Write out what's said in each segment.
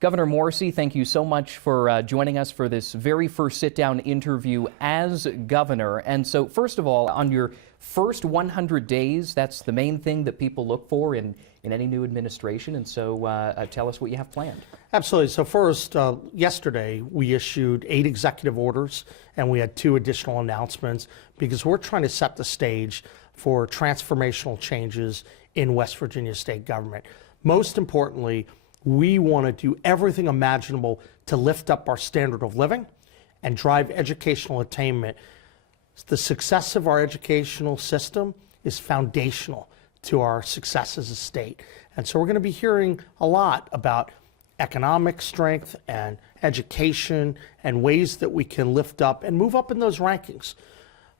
Governor Morrisey, thank you so much for joining us for this very first sit-down interview as governor. And so, first of all, on your first 100 days, that's the main thing that people look for in any new administration. And so tell us what you have planned. Absolutely. So first, yesterday, we issued 8 executive orders, and we had 2 additional announcements because we're trying to set the stage for transformational changes in West Virginia state government. Most importantly, we want to do everything imaginable to lift up our standard of living and drive educational attainment. The success of our educational system is foundational to our success as a state. And so we're going to be hearing a lot about economic strength and education and ways that we can lift up and move up in those rankings.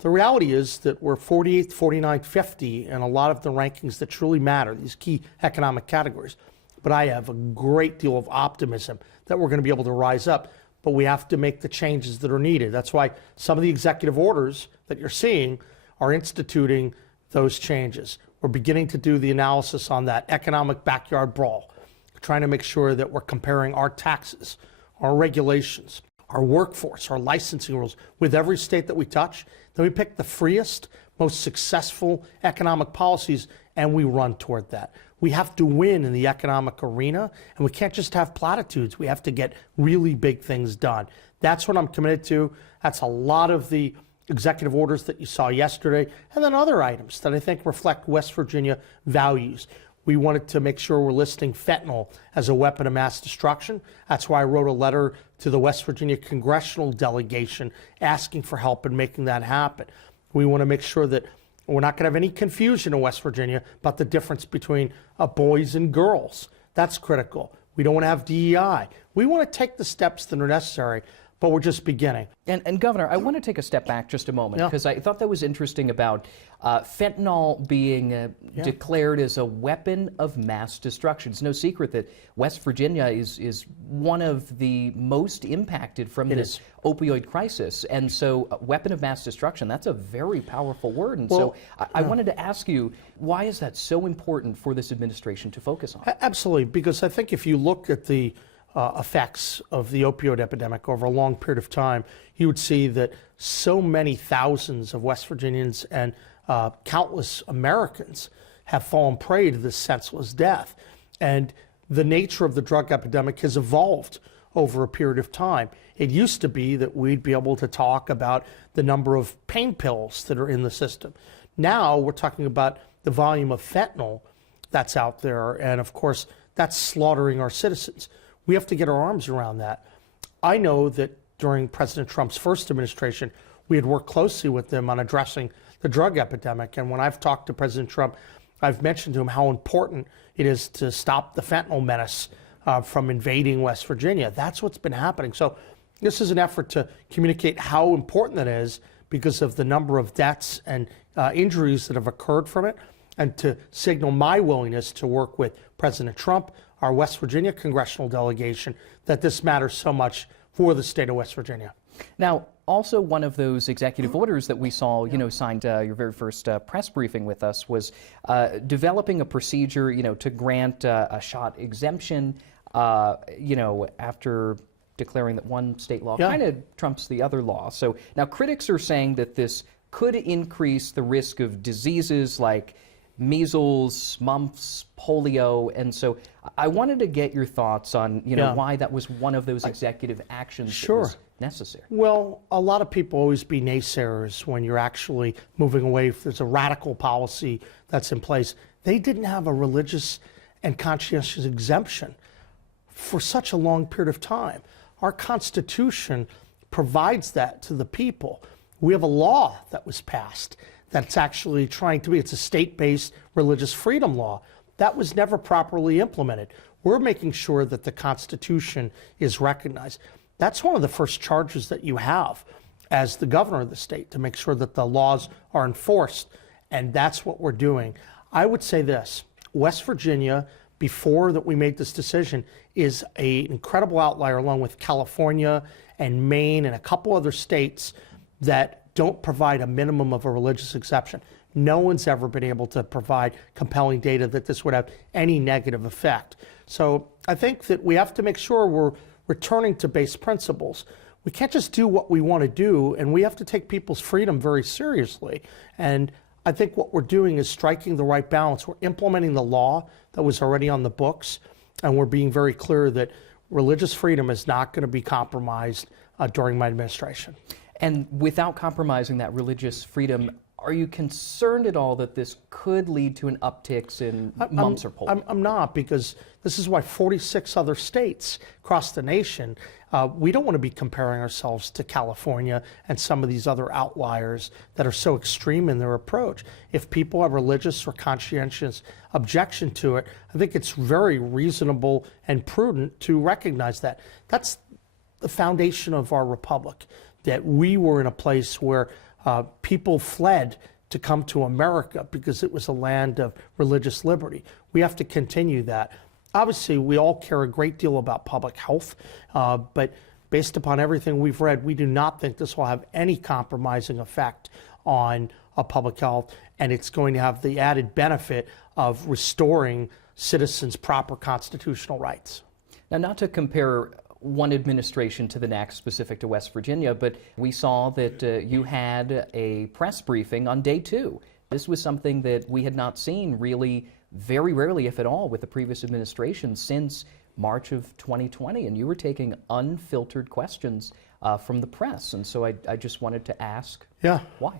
The reality is that we're 48th, 49th, 50 in a lot of the rankings that truly matter, these key economic categories. But I have a great deal of optimism that we're going to be able to rise up, but we have to make the changes that are needed. That's why some of the executive orders that you're seeing are instituting those changes. We're beginning to do the analysis on that economic backyard brawl, trying to make sure that we're comparing our taxes, our regulations, our workforce, our licensing rules with every state that we touch. Then we pick the freest, most successful economic policies, and we run toward that. We have to win in the economic arena, and we can't just have platitudes. We have to get really big things done. That's what I'm committed to. That's a lot of the executive orders that you saw yesterday, and then other items that I think reflect West Virginia values. We wanted to make sure we're listing fentanyl as a weapon of mass destruction. That's why I wrote a letter to the West Virginia congressional delegation asking for help in making that happen. We want to make sure that we're not going to have any confusion in West Virginia about the difference between boys and girls. That's critical. We don't want to have DEI. We want to take the steps that are necessary, but we're just beginning. And Governor, I want to take a step back just a moment, because I thought that was interesting about fentanyl being declared as a weapon of mass destruction. It's no secret that West Virginia is one of the most impacted from this opioid crisis. And so weapon of mass destruction, that's a very powerful word. And so I wanted to ask you, why is that so important for this administration to focus on? Absolutely, because I think if you look at the effects of the opioid epidemic over a long period of time, you would see that so many thousands of West Virginians and countless Americans have fallen prey to this senseless death. And the nature of the drug epidemic has evolved over a period of time. It used to be that we'd be able to talk about the number of pain pills that are in the system. Now we're talking about the volume of fentanyl that's out there, and of course that's slaughtering our citizens. We have to get our arms around that. I know that during President Trump's first administration, we had worked closely with them on addressing the drug epidemic. And when I've talked to President Trump, I've mentioned to him how important it is to stop the fentanyl menace from invading West Virginia. That's what's been happening. So this is an effort to communicate how important that is because of the number of deaths and injuries that have occurred from it, and to signal my willingness to work with President Trump, our West Virginia congressional delegation, that this matters so much for the state of West Virginia. Now, also one of those executive orders that we saw, signed your very first press briefing with us was developing a procedure, to grant a shot exemption, after declaring that one state law kind of trumps the other law. So now critics are saying that this could increase the risk of diseases like measles, mumps, polio, and so I wanted to get your thoughts on, why that was one of those executive actions that was necessary. Well, a lot of people always be naysayers when you're actually moving away. If there's a radical policy that's in place, they didn't have a religious and conscientious exemption for such a long period of time. Our Constitution provides that to the people. We have a law that was passed that's actually trying to be, it's a state-based religious freedom law. That was never properly implemented. We're making sure that the Constitution is recognized. That's one of the first charges that you have as the governor of the state, to make sure that the laws are enforced, and that's what we're doing. I would say this, West Virginia, before that we made this decision, is an incredible outlier along with California and Maine and a couple other states that don't provide a minimum of a religious exception. No one's ever been able to provide compelling data that this would have any negative effect. So I think that we have to make sure we're returning to base principles. We can't just do what we want to do, and we have to take people's freedom very seriously. And I think what we're doing is striking the right balance. We're implementing the law that was already on the books, and we're being very clear that religious freedom is not going to be compromised during my administration. And without compromising that religious freedom, are you concerned at all that this could lead to an uptick in mumps or polls? I'm not, because this is why 46 other states across the nation, we don't want to be comparing ourselves to California and some of these other outliers that are so extreme in their approach. If people have religious or conscientious objection to it, I think it's very reasonable and prudent to recognize that. That's the foundation of our republic, that we were in a place where people fled to come to America because it was a land of religious liberty. We have to continue that. Obviously, we all care a great deal about public health, but based upon everything we've read, we do not think this will have any compromising effect on public health, and it's going to have the added benefit of restoring citizens' proper constitutional rights. Now, not to compare one administration to the next specific to West Virginia, but we saw that you had a press briefing on day 2. This was something that we had not seen really very rarely, if at all, with the previous administration since March of 2020, and you were taking unfiltered questions from the press. And so I just wanted to ask, why?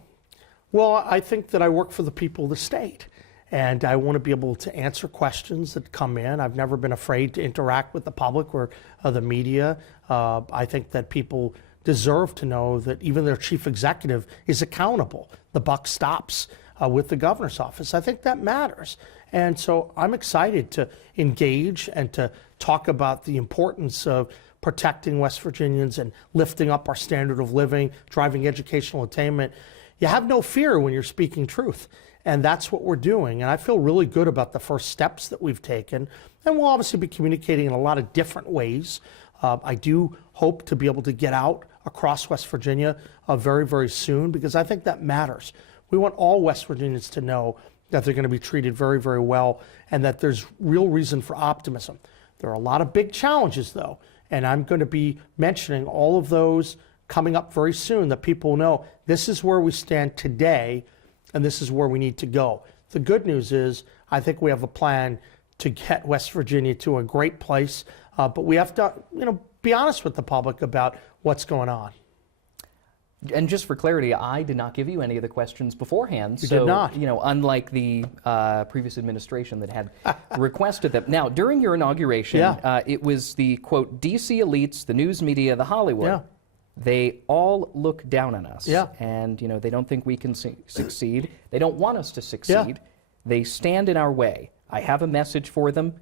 Well, I think that I work for the people of the state, and I want to be able to answer questions that come in. I've never been afraid to interact with the public or the media. I think that people deserve to know that even their chief executive is accountable. The buck stops with the governor's office. I think that matters. And so I'm excited to engage and to talk about the importance of protecting West Virginians and lifting up our standard of living, driving educational attainment. You have no fear when you're speaking truth. And that's what we're doing. And I feel really good about the first steps that we've taken. And we'll obviously be communicating in a lot of different ways. I do hope to be able to get out across West Virginia very, very soon, because I think that matters. We want all West Virginians to know that they're going to be treated very, very well, and that there's real reason for optimism. There are a lot of big challenges, though, and I'm going to be mentioning all of those coming up very soon, that people know this is where we stand today, and this is where we need to go. The good news is I think we have a plan to get West Virginia to a great place, but we have to, be honest with the public about what's going on. And just for clarity, I did not give you any of the questions beforehand. You did not. Unlike the previous administration that had requested them. Now, during your inauguration, it was the, quote, DC elites, the news media, the Hollywood. They all look down on us. And, they don't think we can succeed. They don't want us to succeed. They stand in our way. I have a message for them.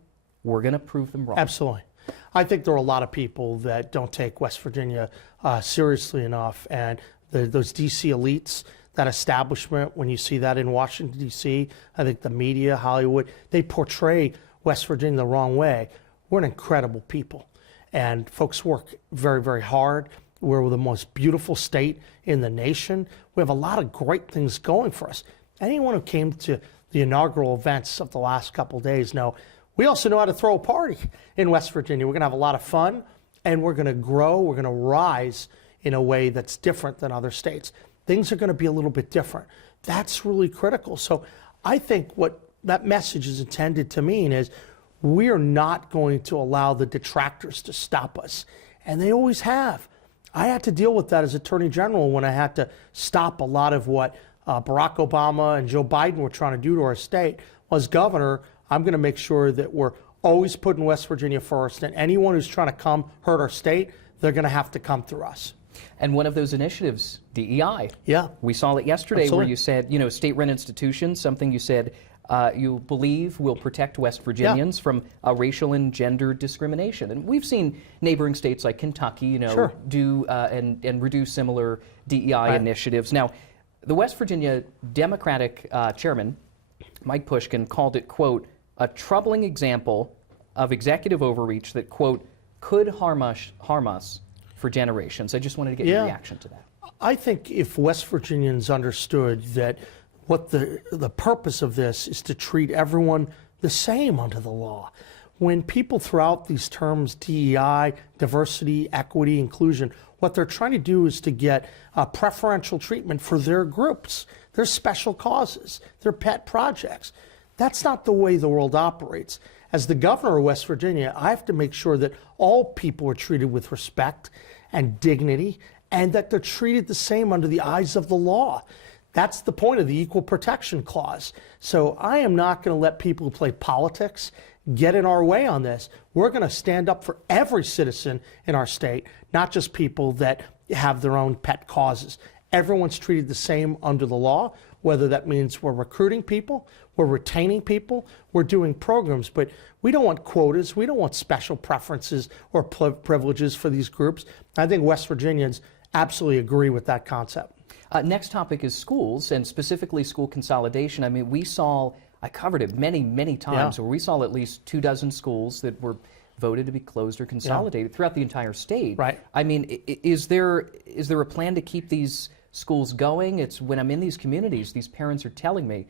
We're going to prove them wrong. Absolutely. I think there are a lot of people that don't take West Virginia seriously enough, and those DC elites, that establishment, when you see that in Washington, D.C., I think the media, Hollywood, they portray West Virginia the wrong way. We're an incredible people, and folks work very, very hard. We're the most beautiful state in the nation. We have a lot of great things going for us. Anyone who came to the inaugural events of the last couple of days know we also know how to throw a party in West Virginia. We're going to have a lot of fun, and we're going to grow. We're going to rise in a way that's different than other states. Things are going to be a little bit different. That's really critical. So I think what that message is intended to mean is we are not going to allow the detractors to stop us, and they always have. I had to deal with that as Attorney General when I had to stop a lot of what Barack Obama and Joe Biden were trying to do to our state. As governor, I'm going to make sure that we're always putting West Virginia first, and anyone who's trying to come hurt our state, they're going to have to come through us. And one of those initiatives, DEI. Yeah. We saw it yesterday. Absolutely. Where you said, state-run institutions, something you said you believe will protect West Virginians from racial and gender discrimination. And we've seen neighboring states like Kentucky, do and reduce similar DEI initiatives. Now, the West Virginia Democratic chairman, Mike Pushkin, called it, quote, a troubling example of executive overreach that, quote, could harm us for generations. I just wanted to get your reaction to that. I think if West Virginians understood that what the purpose of this is to treat everyone the same under the law. When people throw out these terms, DEI, diversity, equity, inclusion, what they're trying to do is to get preferential treatment for their groups, their special causes, their pet projects. That's not the way the world operates. As the governor of West Virginia, I have to make sure that all people are treated with respect and dignity, and that they're treated the same under the eyes of the law. That's the point of the Equal Protection Clause. So I am not going to let people who play politics get in our way on this. We're going to stand up for every citizen in our state, not just people that have their own pet causes. Everyone's treated the same under the law, whether that means we're recruiting people, we're retaining people, we're doing programs, but we don't want quotas, we don't want special preferences or privileges for these groups. I think West Virginians absolutely agree with that concept. Next topic is schools, and specifically school consolidation. I mean, I covered it many times, where we saw at least 24 schools that were voted to be closed or consolidated throughout the entire state. Right. I mean, is there a plan to keep these schools going? It's when I'm in these communities, these parents are telling me,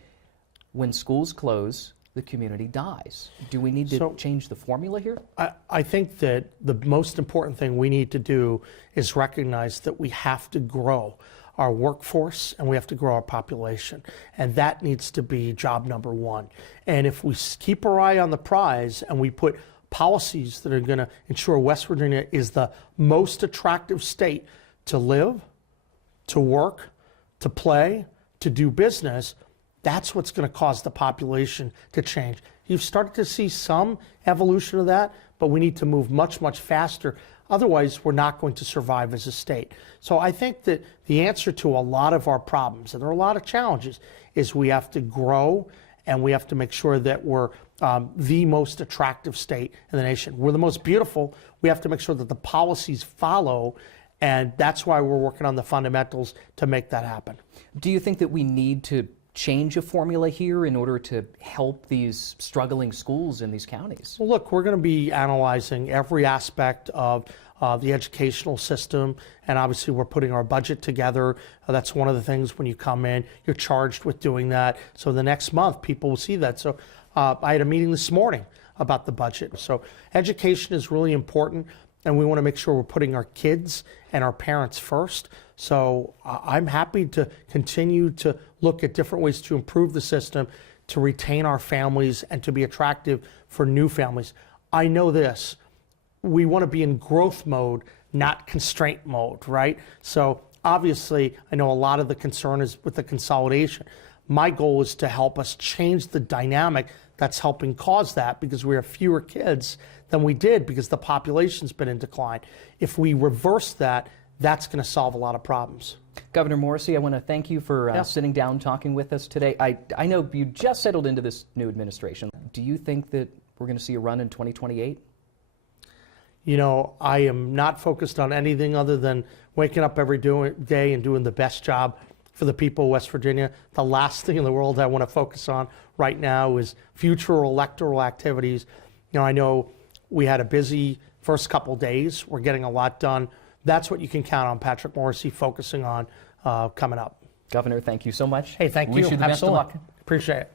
when schools close, the community dies. Do we need to change the formula here? I think that the most important thing we need to do is recognize that we have to grow our workforce and we have to grow our population. And that needs to be job number one. And if we keep our eye on the prize and we put policies that are going to ensure West Virginia is the most attractive state to live, to work, to play, to do business, that's what's going to cause the population to change. You've started to see some evolution of that, but we need to move much faster. Otherwise, we're not going to survive as a state. So I think that the answer to a lot of our problems, and there are a lot of challenges, is we have to grow and we have to make sure that we're the most attractive state in the nation. We're the most beautiful. We have to make sure that the policies follow, and that's why we're working on the fundamentals to make that happen. Do you think that we need to change a formula here in order to help these struggling schools in these counties? Well, look, we're going to be analyzing every aspect of the educational system, and obviously we're putting our budget together. That's one of the things when you come in, you're charged with doing that. So the next month, people will see that. So I had a meeting this morning about the budget. So education is really important, and we want to make sure we're putting our kids and our parents first. So I'm happy to continue to look at different ways to improve the system, to retain our families, and to be attractive for new families. I know this. We want to be in growth mode, not constraint mode, right? So obviously, I know a lot of the concern is with the consolidation. My goal is to help us change the dynamic that's helping cause that, because we have fewer kids than we did because the population's been in decline. If we reverse that, that's going to solve a lot of problems. Governor Morrisey, I want to thank you for sitting down, talking with us today. I know you just settled into this new administration. Do you think that we're going to see a run in 2028? You know, I am not focused on anything other than waking up every day and doing the best job for the people of West Virginia. The last thing in the world I want to focus on right now is future electoral activities. You know we had a busy first couple days. We're getting a lot done. That's what you can count on Patrick Morrisey focusing on coming up. Governor, thank you so much. Hey, thank you. Wish you the best of luck. Appreciate it.